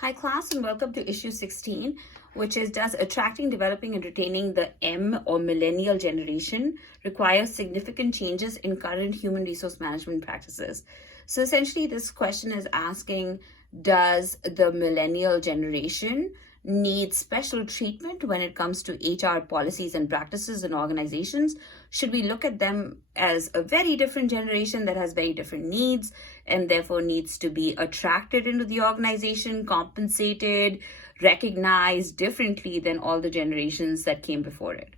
Hi class and welcome to issue 16, which is does attracting, developing and retaining the M or millennial generation require significant changes in current human resource management practices? So essentially this question is asking, does the millennial generation need special treatment when it comes to HR policies and practices in organizations? Should we look at them as a very different generation that has very different needs and therefore needs to be attracted into the organization, compensated, recognized differently than all the generations that came before it,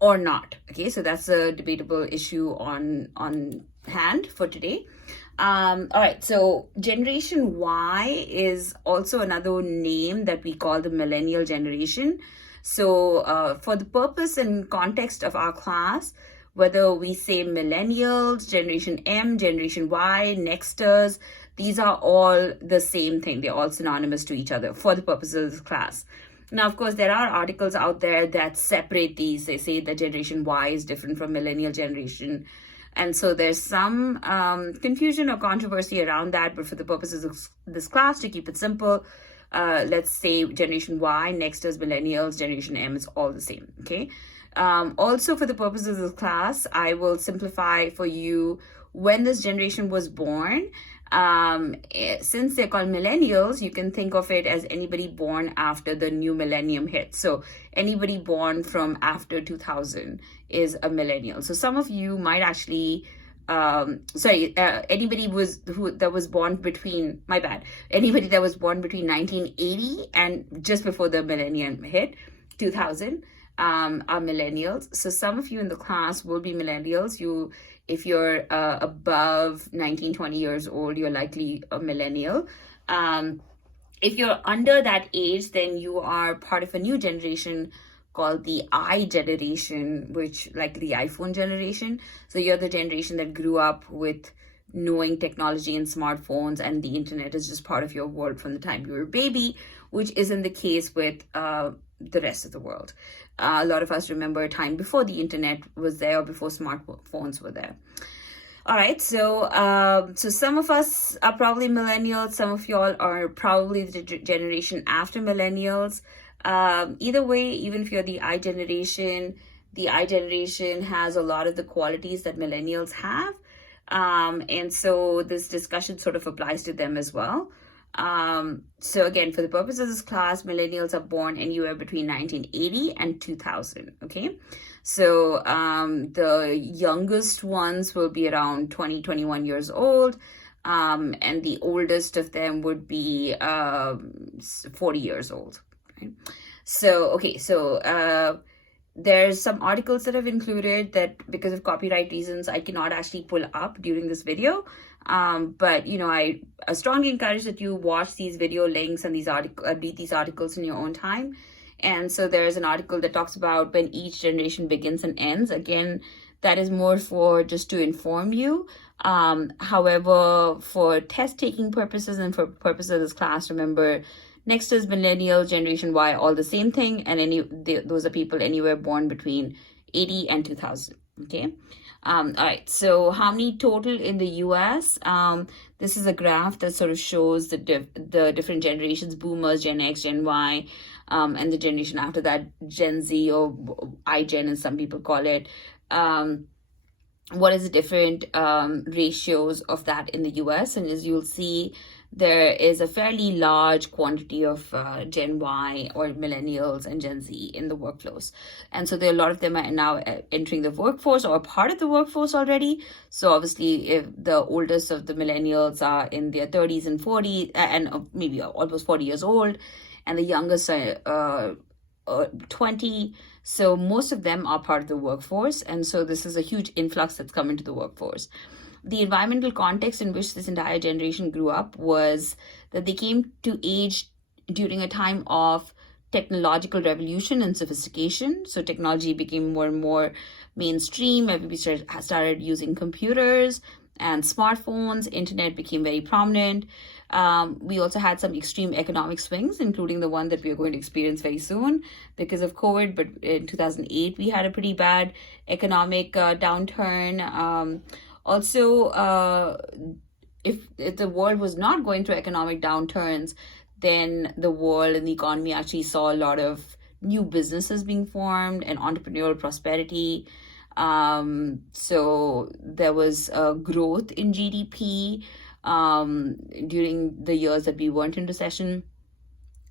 or not? Okay, so that's a debatable issue on hand for today. All right, so Generation Y is also another name that we call the millennial generation. So for the purpose and context of our class, whether we say millennials, Generation M, Generation Y, nexters, these are all the same thing. They're all synonymous to each other for the purposes of this class. Now, of course, there are articles out there that separate these. They say that Generation Y is different from millennial generation. And so there's some confusion or controversy around that. But for the purposes of this class, to keep it simple, let's say Generation Y, next is millennials, Generation M is all the same, okay? Also, for the purposes of this class, I will simplify for you when this generation was born. Since they're called millennials, you can think of it as anybody born after the new millennium hit. So anybody born from after 2000 is a millennial. So some of you might actually anybody that was born between, my bad, anybody that was born between 1980 and just before the millennium hit, 2000, are millennials. So some of you in the class will be millennials. If you're above 19, 20 years old, you're likely a millennial. If you're under that age, then you are part of a new generation called the I generation, which like the iPhone generation. So you're the generation that grew up with knowing technology and smartphones, and the internet is just part of your world from the time you were a baby, which isn't the case with the rest of the world. A lot of us remember a time before the internet was there or before smartphones were there. All right, so some of us are probably millennials. Some of y'all are probably the generation after millennials. Either way, even if you're the I generation has a lot of the qualities that millennials have. And so this discussion sort of applies to them as well. So again, for the purpose of this class, millennials are born anywhere between 1980 and 2000, okay? So the youngest ones will be around 20, 21 years old, and the oldest of them would be 40 years old, right? So, okay, so there's some articles that I've included that because of copyright reasons, I cannot actually pull up during this video. But, you know, I strongly encourage that you watch these video links and read these articles in your own time. And so there's an article that talks about when each generation begins and ends. Again, that is more for just to inform you. However, for test-taking purposes and for purposes of this class, remember, next is millennial, Generation Y, all the same thing. And those are people anywhere born between 80 and 2000, okay? All right, so how many total in the US? This is a graph that sort of shows the different generations, boomers, Gen X, Gen Y, and the generation after that, Gen Z or iGen as some people call it. What is the different ratios of that in the US? And as you'll see, there is a fairly large quantity of Gen Y or millennials and Gen Z in the workflows. And so there are a lot of them are now entering the workforce or part of the workforce already. So obviously, if the oldest of the millennials are in their 30s and 40s and maybe almost 40 years old, and the youngest are 20. So most of them are part of the workforce. And so this is a huge influx that's come into the workforce. The environmental context in which this entire generation grew up was that they came to age during a time of technological revolution and sophistication. So technology became more and more mainstream. Everybody started using computers and smartphones. Internet became very prominent. We also had some extreme economic swings, including the one that we are going to experience very soon because of COVID. But in 2008, we had a pretty bad economic downturn. Also, if the world was not going through economic downturns, then the world and the economy actually saw a lot of new businesses being formed and entrepreneurial prosperity. So there was growth in GDP during the years that we weren't in recession.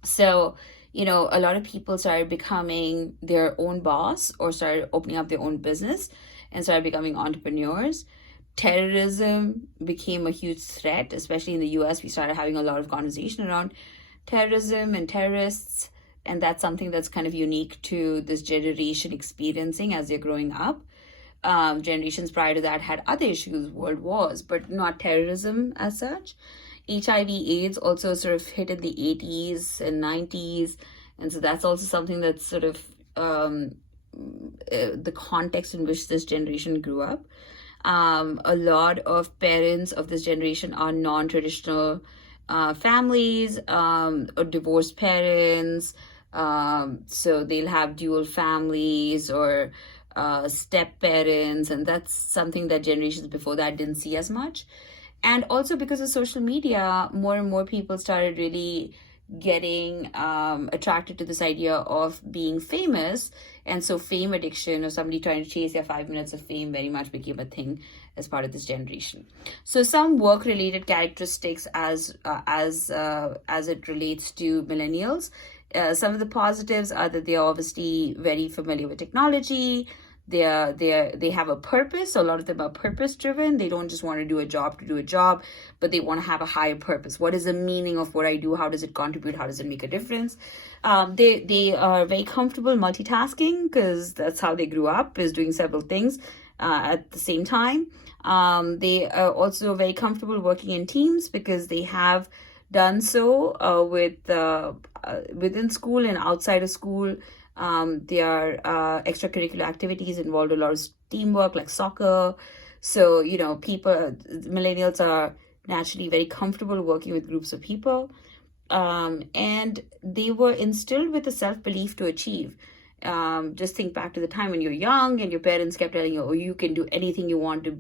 So, a lot of people started becoming their own boss or started opening up their own business and started becoming entrepreneurs. Terrorism became a huge threat, especially in the US. We started having a lot of conversation around terrorism and terrorists. And that's something that's kind of unique to this generation experiencing as they're growing up. Generations prior to that had other issues, world wars, but not terrorism as such. HIV/AIDS also sort of hit in the 80s and 90s. And so that's also something that's sort of the context in which this generation grew up. A lot of parents of this generation are non-traditional families or divorced parents. So they'll have dual families or step parents, and that's something that generations before that didn't see as much. And also because of social media, more and more people started really getting attracted to this idea of being famous. And so fame addiction or somebody trying to chase their 5 minutes of fame very much became a thing as part of this generation. So some work related characteristics as it relates to millennials. Some of the positives are that they are obviously very familiar with technology. They have a purpose. So a lot of them are purpose driven. They don't just want to do a job to do a job, but they want to have a higher purpose. What is the meaning of what I do? How does it contribute? How does it make a difference? They are very comfortable multitasking because that's how they grew up, is doing several things at the same time. They are also very comfortable working in teams because they have done so within school and outside of school. Their extracurricular activities involved a lot of teamwork, like soccer. So, millennials are naturally very comfortable working with groups of people. And they were instilled with a self-belief to achieve. Just think back to the time when you're young and your parents kept telling you, oh, you can do anything you want to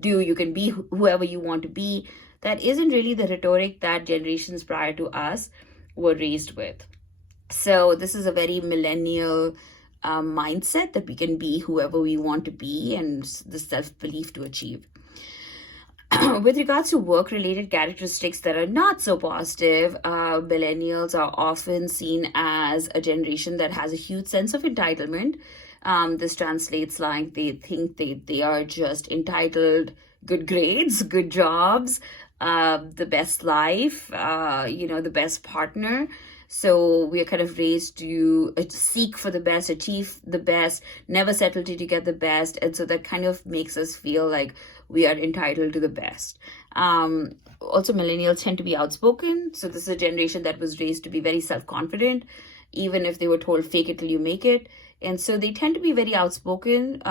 do. You can be whoever you want to be. That isn't really the rhetoric that generations prior to us were raised with. So this is a very millennial mindset that we can be whoever we want to be, and the self-belief to achieve. With regards to work-related characteristics that are not so positive, millennials are often seen as a generation that has a huge sense of entitlement. This translates like they think they are just entitled good grades, good jobs, the best life, the best partner. So we are kind of raised to seek for the best, achieve the best, never settle till you get the best. And so that kind of makes us feel like we are entitled to the best. Also, millennials tend to be outspoken. So this is a generation that was raised to be very self-confident, even if they were told fake it till you make it. And so they tend to be very outspoken.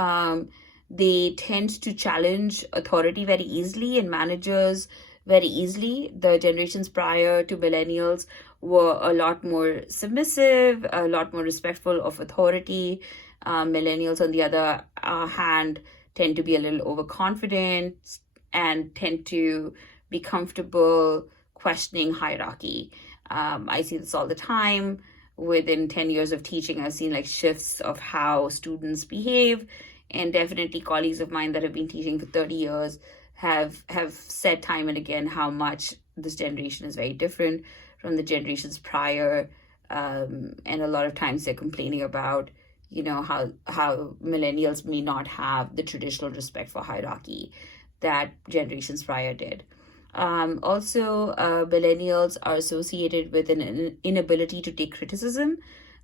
They tend to challenge authority very easily and managers very easily. The generations prior to millennials were a lot more submissive, a lot more respectful of authority. Millennials, on the other hand, tend to be a little overconfident and tend to be comfortable questioning hierarchy. I see this all the time. Within 10 years of teaching, I've seen like shifts of how students behave, and definitely colleagues of mine that have been teaching for 30 years have said time and again how much this generation is very different from the generations prior, and a lot of times they're complaining about how millennials may not have the traditional respect for hierarchy that generations prior did. Also, millennials are associated with an inability to take criticism.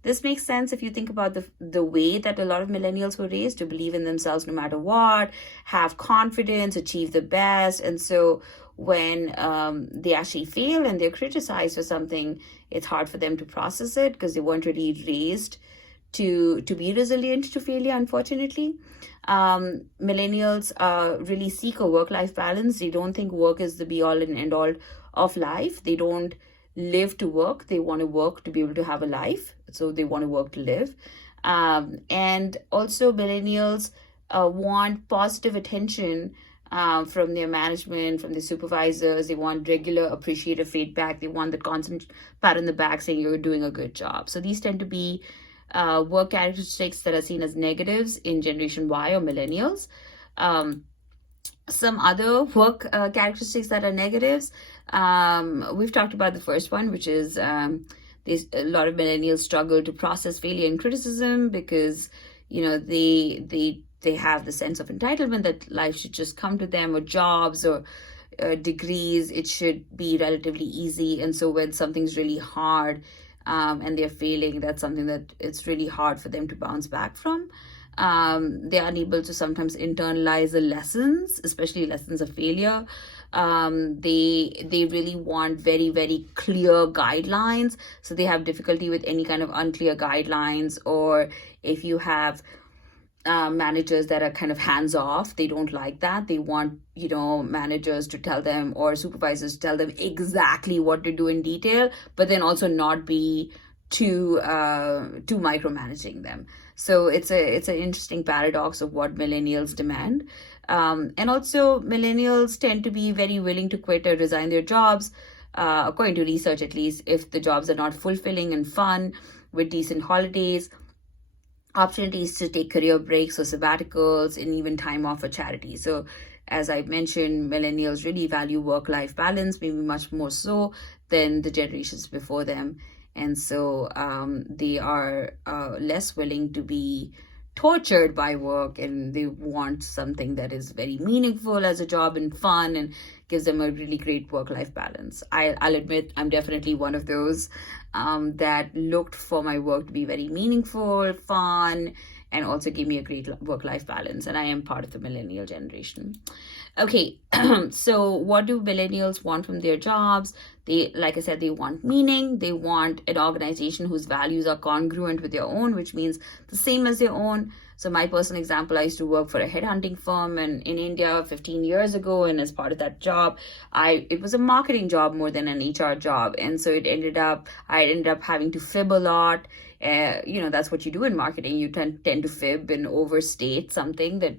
This makes sense if you think about the way that a lot of millennials were raised to believe in themselves no matter what, have confidence, achieve the best. And so when they actually fail and they're criticized for something, it's hard for them to process it because they weren't really raised to be resilient to failure, unfortunately. Millennials really seek a work-life balance. They don't think work is the be-all and end-all of life. They don't live to work. They want to work to be able to have a life. So they want to work to live. And also millennials want positive attention from their management, from their supervisors. They want regular appreciative feedback. They want the constant pat on the back saying you're doing a good job. So these tend to be work characteristics that are seen as negatives in Generation Y or millennials. Some other work characteristics that are negatives. We've talked about the first one, which is there's a lot of millennials struggle to process failure and criticism because they have the sense of entitlement that life should just come to them, or jobs or degrees. It should be relatively easy, and so when something's really hard and they're failing, that's something that it's really hard for them to bounce back from. They're unable to sometimes internalize the lessons, especially lessons of failure. They really want very, very clear guidelines. So they have difficulty with any kind of unclear guidelines, or if you have managers that are kind of hands off, they don't like that. They want, managers to tell them, or supervisors to tell them exactly what to do in detail, but then also not be too micromanaging them. So it's an interesting paradox of what millennials demand. And also millennials tend to be very willing to quit or resign their jobs, according to research at least, if the jobs are not fulfilling and fun with decent holidays, opportunities to take career breaks or sabbaticals, and even time off for charity. So as I mentioned, millennials really value work-life balance, maybe much more so than the generations before them. And so they are less willing to be tortured by work, and they want something that is very meaningful as a job and fun and gives them a really great work-life balance. I'll admit I'm definitely one of those that looked for my work to be very meaningful, fun, and also give me a great work-life balance. And I am part of the millennial generation. Okay, so what do millennials want from their jobs? They, like I said, they want meaning. They want an organization whose values are congruent with their own, which means the same as their own. So my personal example, I used to work for a headhunting firm in India 15 years ago. And as part of that job, it was a marketing job more than an HR job. And so I ended up having to fib a lot. That's what you do in marketing. You tend to fib and overstate something that,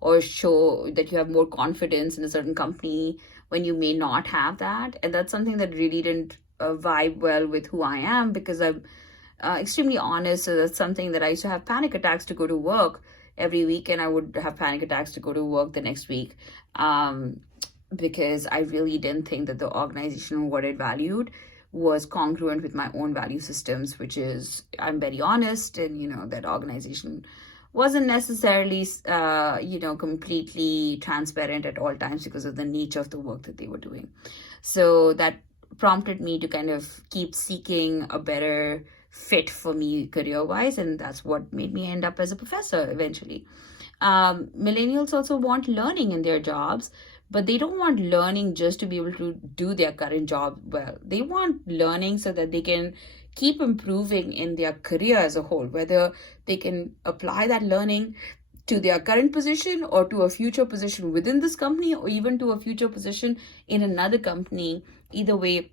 or show that you have more confidence in a certain company when you may not have that. And that's something that really didn't vibe well with who I am, because I'm extremely honest. So that's something that I used to have panic attacks to go to work every week, and I would have panic attacks to go to work the next week, because I really didn't think that the organization or what it valued was congruent with my own value systems, which is, I'm very honest, and that organization wasn't necessarily completely transparent at all times because of the nature of the work that they were doing. So that prompted me to kind of keep seeking a better fit for me career-wise, and that's what made me end up as a professor eventually. Millennials also want learning in their jobs, but they don't want learning just to be able to do their current job well. They want learning so that they can keep improving in their career as a whole, whether they can apply that learning to their current position or to a future position within this company, or even to a future position in another company. Either way,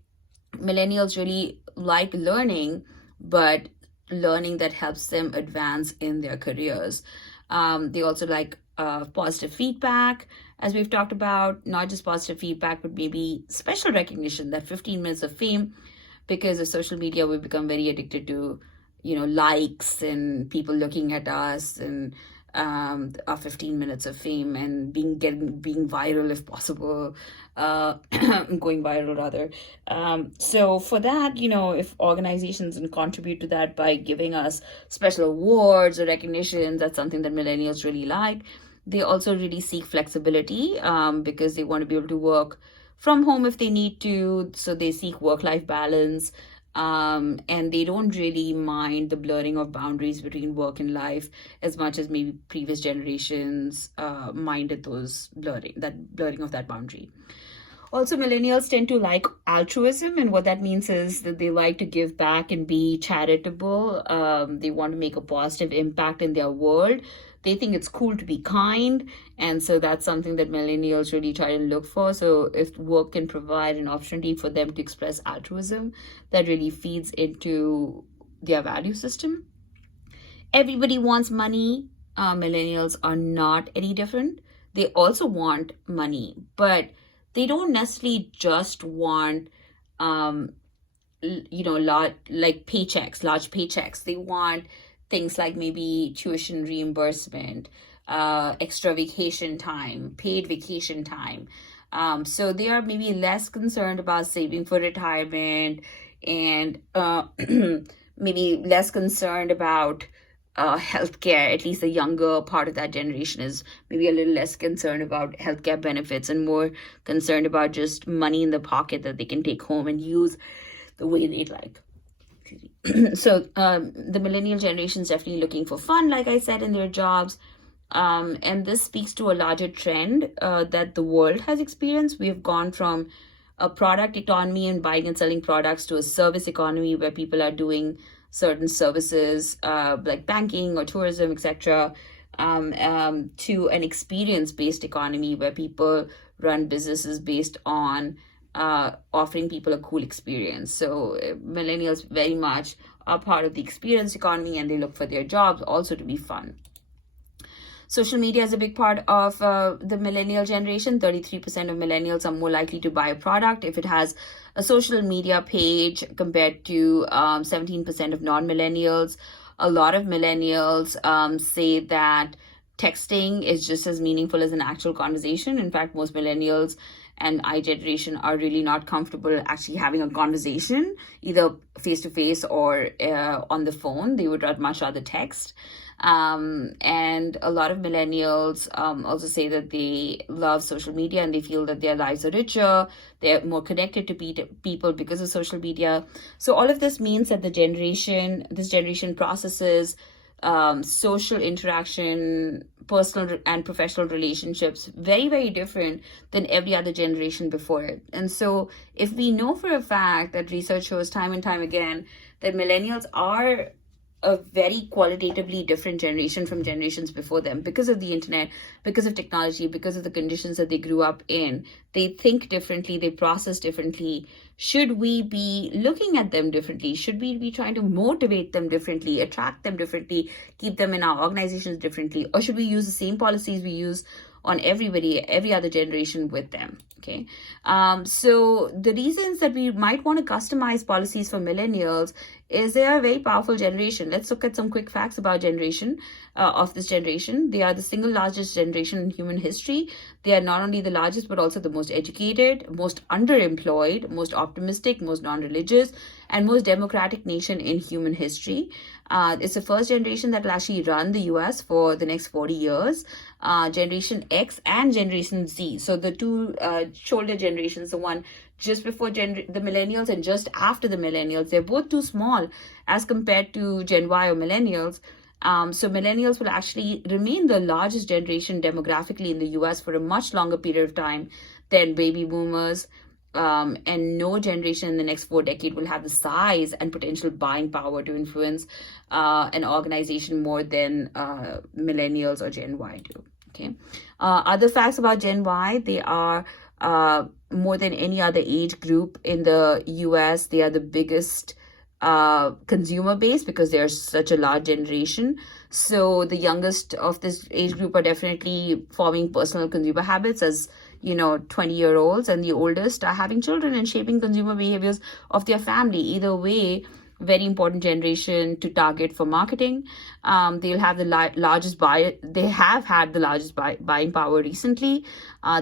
millennials really like learning, but learning that helps them advance in their careers. They also like positive feedback, as we've talked about, not just positive feedback, but maybe special recognition, that 15 minutes of fame. Because of social media, we've become very addicted to, likes and people looking at us, and our 15 minutes of fame, and being viral if possible, going viral rather. So for that, if organizations can contribute to that by giving us special awards or recognition, that's something that millennials really like. They also really seek flexibility, because they want to be able to work from home if they need to. So they seek work-life balance, and they don't really mind the blurring of boundaries between work and life as much as maybe previous generations minded that blurring of that boundary. Also, millennials tend to like altruism, and what that means is that they like to give back and be charitable. They want to make a positive impact in their world. They think it's cool to be kind, and so that's something that millennials really try to look for. So if work can provide an opportunity for them to express altruism, that really feeds into their value system. Everybody wants money. Millennials are not any different. they also want money, but they don't necessarily just want like paychecks, large paychecks. They want things like maybe tuition reimbursement, extra vacation time, paid vacation time. So they are maybe less concerned about saving for retirement, and maybe less concerned about healthcare. At least the younger part of that generation is maybe a little less concerned about healthcare benefits and more concerned about just money in the pocket that they can take home and use the way they'd like. So the millennial generation is definitely looking for fun, like I said, in their jobs. And this speaks to a larger trend that the world has experienced. We have gone from a product economy and buying and selling products to a service economy where people are doing certain services like banking or tourism, etc., to an experience-based economy where people run businesses based on offering people a cool experience. So millennials very much are part of the experience economy, and they look for their jobs also to be fun. Social media is a big part of the millennial generation. 33% of millennials are more likely to buy a product if it has a social media page compared to 17% of non-millennials. A lot of millennials say that texting is just as meaningful as an actual conversation. In fact, most millennials and I generation are really not comfortable actually having a conversation, either face-to-face or on the phone. They would much rather text. And a lot of millennials also say that they love social media and they feel that their lives are richer, they're more connected to people because of social media. So all of this means that this generation processes social interaction, personal and professional relationships very, very different than every other generation before it. And so if we know for a fact that research shows time and time again that millennials are a very qualitatively different generation from generations before them because of the internet, because of technology, because of the conditions that they grew up in. They think differently, they process differently. Should we be looking at them differently? Should we be trying to motivate them differently, attract them differently, keep them in our organizations differently? Or should we use the same policies we use on every other generation with them? Okay. So the reasons that we might want to customize policies for millennials is they are a very powerful generation. Let's look at some quick facts about this generation. They are the single largest generation in human history. They are not only the largest, but also the most educated, most underemployed, most optimistic, most non-religious, and most democratic nation in human history. It's the first generation that will actually run the US for the next 40 years. Generation X and Generation Z. So the two shoulder generations, the one just before the millennials and just after the millennials, they're both too small as compared to Gen Y or millennials. So millennials will actually remain the largest generation demographically in the US for a much longer period of time than baby boomers. And no generation in the next 4 decades will have the size and potential buying power to influence an organization more than millennials or Gen Y do. Okay. Other facts about Gen Y, they are more than any other age group in the US. They are the biggest consumer base because they are such a large generation. So the youngest of this age group are definitely forming personal consumer habits as 20-year-olds, and the oldest are having children and shaping consumer behaviors of their family. Either way, very important generation to target for marketing. They'll have the largest they have had the largest buying power recently.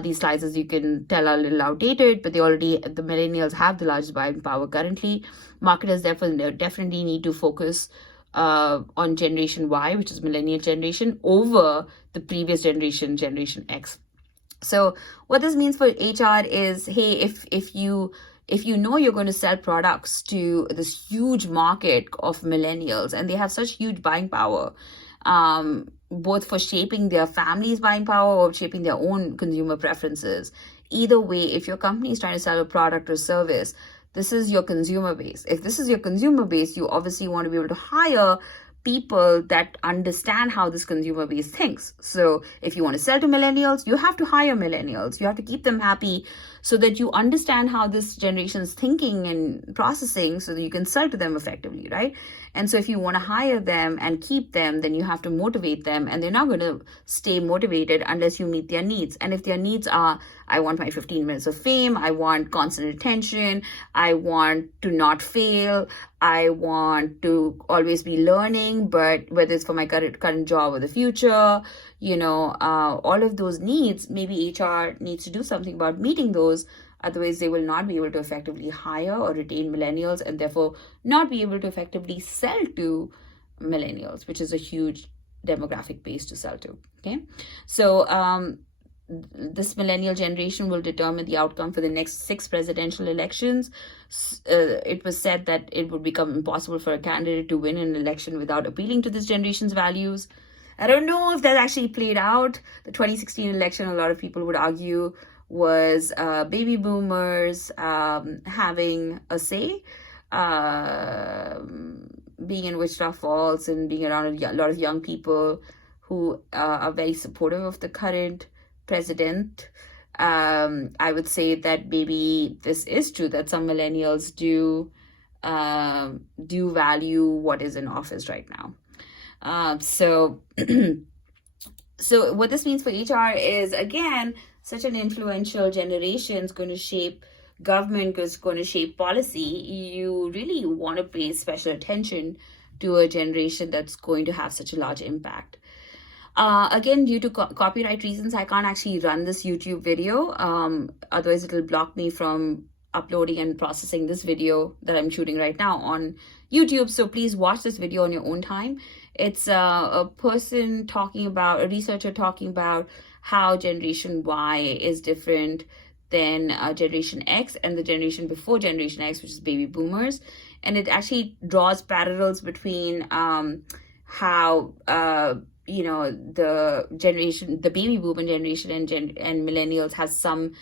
These slides, as you can tell, are a little outdated, but the millennials have the largest buying power currently. Marketers therefore definitely need to focus on Generation Y, which is millennial generation, over the previous generation, Generation X. So what this means for HR is, hey, if you know you're going to sell products to this huge market of millennials and they have such huge buying power, both for shaping their family's buying power or shaping their own consumer preferences. Either way, if your company is trying to sell a product or service, this is your consumer base. If this is your consumer base, you obviously want to be able to hire people that understand how this consumer base thinks. So if you want to sell to millennials, you have to hire millennials. You have to keep them happy so that you understand how this generation is thinking and processing so that you can sell to them effectively, right? And so if you want to hire them and keep them, then you have to motivate them, and they're not going to stay motivated unless you meet their needs. And if their needs are, I want my 15 minutes of fame, I want constant attention, I want to not fail, I want to always be learning, but whether it's for my current job or the future, all of those needs, maybe HR needs to do something about meeting those. Otherwise, they will not be able to effectively hire or retain millennials, and therefore not be able to effectively sell to millennials, which is a huge demographic base to sell to. Okay, so this millennial generation will determine the outcome for the next 6 presidential elections. It was said that it would become impossible for a candidate to win an election without appealing to this generation's values. I don't know if that actually played out. The 2016 election, a lot of people would argue, was baby boomers having a say, being in Wichita Falls and being around a lot of young people who are very supportive of the current president. I would say that maybe this is true, that some millennials do value what is in office right now. So what this means for HR is, again, such an influential generation is going to shape government, is going to shape policy. You really want to pay special attention to a generation that's going to have such a large impact. Again, due to copyright reasons, I can't actually run this YouTube video. Otherwise, it'll block me from uploading and processing this video that I'm shooting right now on YouTube. So please watch this video on your own time. It's a researcher talking about how Generation Y is different than Generation X and the generation before Generation X, which is baby boomers. And it actually draws parallels between how the baby boomer generation and millennials has some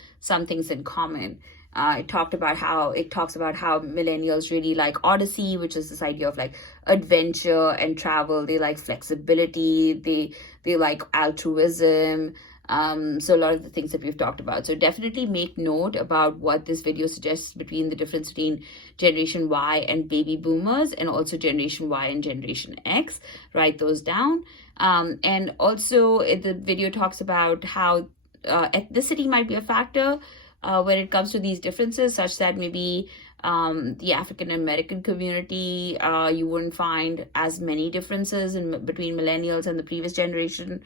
things in common. It talks about how millennials really like Odyssey, which is this idea of like adventure and travel. They like flexibility. They like altruism. So a lot of the things that we've talked about. So definitely make note about what this video suggests between the difference between Generation Y and baby boomers, and also Generation Y and Generation X. Write those down. And also the video talks about how ethnicity might be a factor when it comes to these differences, such that maybe the African American community, you wouldn't find as many differences between millennials and the previous generation.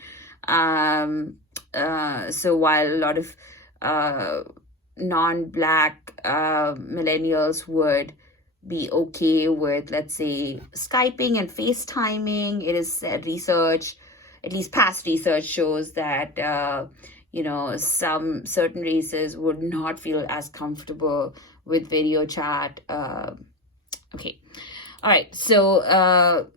So while a lot of non-Black millennials would be okay with, let's say, Skyping and FaceTiming, it is said research, at least past research, shows that some certain races would not feel as comfortable with video chat. Okay, all right. So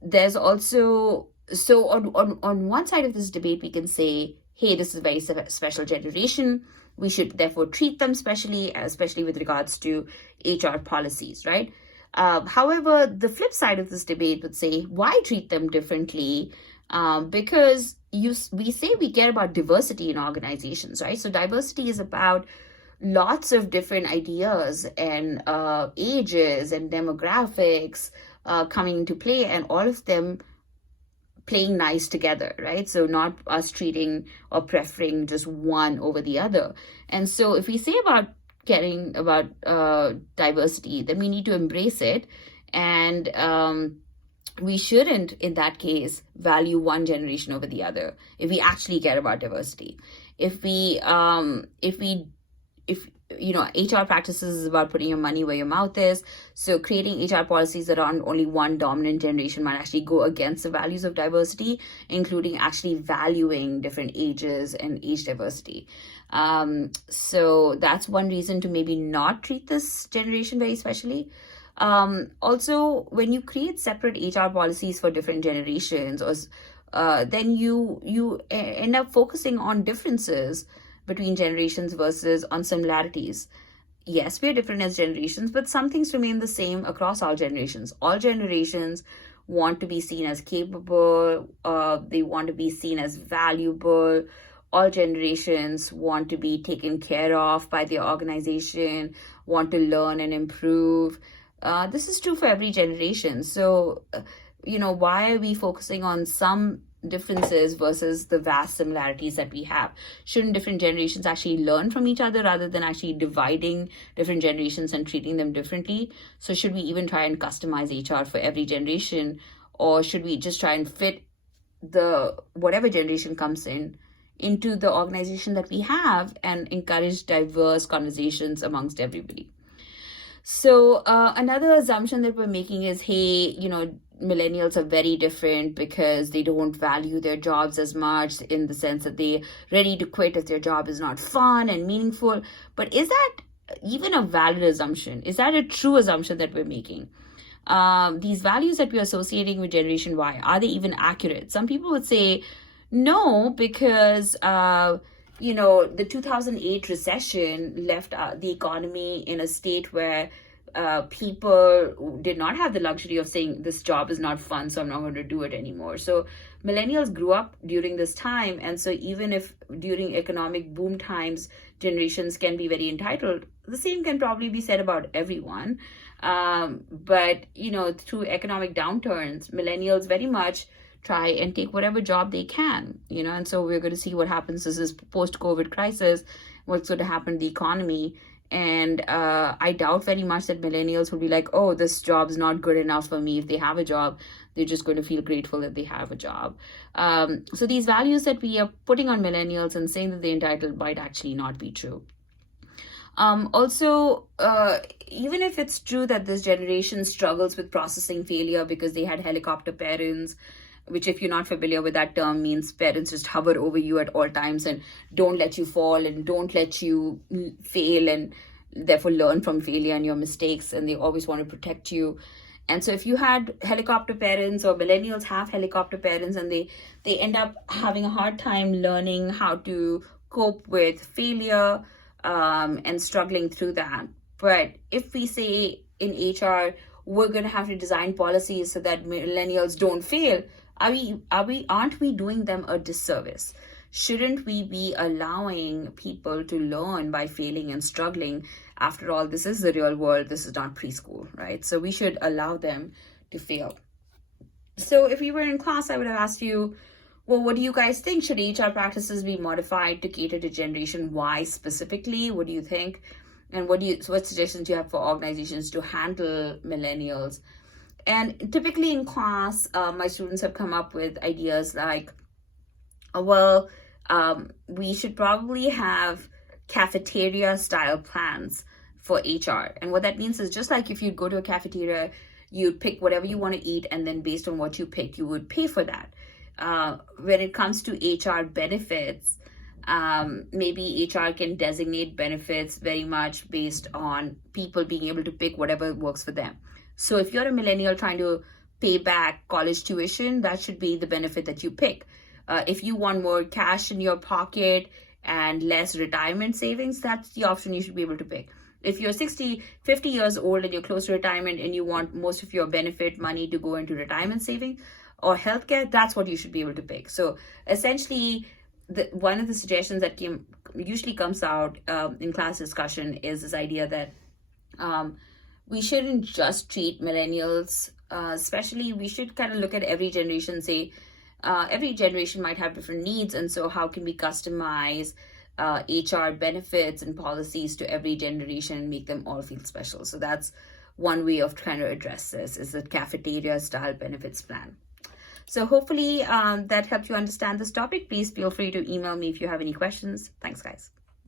there's also, so on one side of this debate, we can say, hey, this is a very special generation. We should therefore treat them specially, especially with regards to HR policies, right? However, the flip side of this debate would say, why treat them differently? Because we say we care about diversity in organizations, right? So diversity is about lots of different ideas and ages and demographics coming into play, and all of them playing nice together, right? So not us treating or preferring just one over the other. And so if we say about caring about diversity, then we need to embrace it. And we shouldn't, in that case, value one generation over the other if we actually care about diversity. If HR practices is about putting your money where your mouth is. So creating HR policies that are on only one dominant generation might actually go against the values of diversity, including actually valuing different ages and age diversity. So that's one reason to maybe not treat this generation very specially. Also, when you create separate HR policies for different generations, or then you end up focusing on differences between generations versus on similarities. Yes, we are different as generations, but some things remain the same across all generations. All generations want to be seen as capable, they want to be seen as valuable. all generations want to be taken care of by the organization, want to learn and improve. This is true for every generation. So, why are we focusing on some differences versus the vast similarities that we have? Shouldn't different generations actually learn from each other rather than actually dividing different generations and treating them differently? So should we even try and customize HR for every generation, or should we just try and fit the whatever generation comes in into the organization that we have and encourage diverse conversations amongst everybody? So another assumption that we're making is, hey, millennials are very different because they don't value their jobs as much, in the sense that they're ready to quit if their job is not fun and meaningful. But is that even a valid assumption? Is that a true assumption that we're making? These values that we're associating with Generation Y, are they even accurate? Some people would say no, because the 2008 recession left the economy in a state where people did not have the luxury of saying, this job is not fun, so I'm not going to do it anymore. So millennials grew up during this time. And so even if during economic boom times, generations can be very entitled, the same can probably be said about everyone. But through economic downturns, millennials very much try and take whatever job they can, and so we're going to see what happens. This is post-COVID crisis, what's going to happen to the economy. And I doubt very much that millennials will be like, oh, this job's not good enough for me. If they have a job, they're just going to feel grateful that they have a job. So these values that we are putting on millennials and saying that they're entitled might actually not be true. Also, even if it's true that this generation struggles with processing failure because they had helicopter parents, which, if you're not familiar with that term, means parents just hover over you at all times and don't let you fall and don't let you fail, and therefore learn from failure and your mistakes, and they always want to protect you. And so if you had helicopter parents, or millennials have helicopter parents, and they end up having a hard time learning how to cope with failure and struggling through that. But if we say in HR, we're going to have to design policies so that millennials don't fail, aren't we doing them a disservice? Shouldn't we be allowing people to learn by failing and struggling? After all, this is the real world. This is not preschool, right? So we should allow them to fail. So if we were in class, I would have asked you, well, what do you guys think? Should HR practices be modified to cater to Generation Y specifically? What do you think? And what suggestions do you have for organizations to handle millennials? And typically in class, my students have come up with ideas like, we should probably have cafeteria style plans for HR. And what that means is, just like if you go to a cafeteria, you pick whatever you want to eat, and then based on what you picked, you would pay for that. When it comes to HR benefits, maybe HR can designate benefits very much based on people being able to pick whatever works for them. So if you're a millennial trying to pay back college tuition, that should be the benefit that you pick. If you want more cash in your pocket and less retirement savings, that's the option you should be able to pick. If you're 50 years old and you're close to retirement and you want most of your benefit money to go into retirement saving or healthcare, that's what you should be able to pick. So essentially, one of the suggestions that usually comes out in class discussion is this idea that we shouldn't just treat millennials, especially we should kind of look at every generation, say every generation might have different needs, and so how can we customize HR benefits and policies to every generation and make them all feel special? So that's one way of trying to address this, is the cafeteria style benefits plan. So hopefully that helped you understand this topic. Please feel free to email me if you have any questions. Thanks, guys.